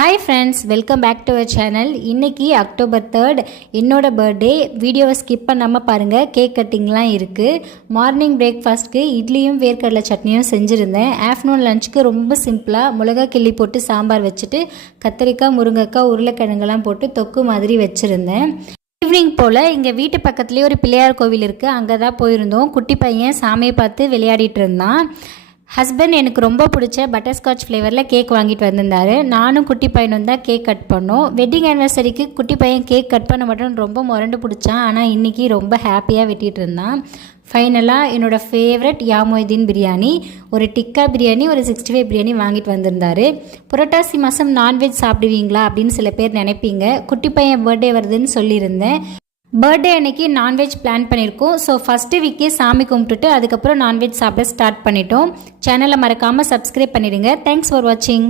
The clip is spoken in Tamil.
Hi friends, welcome back to our channel. இன்றைக்கி அக்டோபர் 3 என்னோட பர்த்டே. வீடியோவை ஸ்கிப் பண்ணாமல் பாருங்கள். கேக் கட்டிங்லாம் இருக்குது. மார்னிங் பிரேக்ஃபாஸ்ட்க்கு இட்லியும் வேர்க்கடலை சட்னியும் செஞ்சுருந்தேன். ஆஃப்டர்நூன் லஞ்சுக்கு ரொம்ப சிம்பிளாக மிளகா கிள்ளி போட்டு சாம்பார் வச்சுட்டு கத்திரிக்காய், முருங்கைக்காய், உருளைக்கிழங்கெல்லாம் போட்டு தொக்கு மாதிரி வச்சுருந்தேன். ஈவினிங் போல் இங்கே வீட்டு பக்கத்துலேயே ஒரு பிள்ளையார் கோவில் இருக்குது, அங்கே தான் போயிருந்தோம். குட்டி பையன் சாமியை பார்த்து விளையாடிட்டு இருந்தான். ஹஸ்பண்ட் எனக்கு ரொம்ப பிடிச்ச பட்டர்ஸ்காட்ச் ஃப்ளேவரில் கேக் வாங்கிட்டு வந்திருந்தாரு. நானும் குட்டி பையனும் தான் கேக் கட் பண்ணோம். வெட்டிங் ஆனிவர்சரிக்கு குட்டி பையன் கேக் கட் பண்ண மட்டும் ரொம்ப முரண்டு பிடிச்சான். ஆனால் இன்றைக்கி ரொம்ப ஹாப்பியாக வெட்டிகிட்டு இருந்தான். ஃபைனலாக என்னோடய ஃபேவரட் யாமொய்தீன் பிரியாணி, ஒரு டிக்கா பிரியாணி, ஒரு 65 பிரியாணி வாங்கிட்டு வந்திருந்தாரு. புரட்டாசி மாதம் நான்வெஜ் சாப்பிடுவீங்களா அப்படின்னு சில பேர் நினைப்பீங்க. குட்டி பையன் பர்த்டே வருதுன்னு சொல்லியிருந்தேன். பர்த்டே அன்னைக்கு நான்வெஜ் பிளான் பண்ணியிருக்கோம். ஸோ ஃபஸ்ட்டு வீக்கே சாமி கும்பிட்டுட்டு அதுக்கப்புறம் நான்வெஜ் சாப்பிட ஸ்டார்ட் பண்ணிட்டோம். சேனலை மறக்காமல் சப்ஸ்கிரைப் பண்ணிடுங்க. தேங்க்ஸ் ஃபார் வாட்சிங்.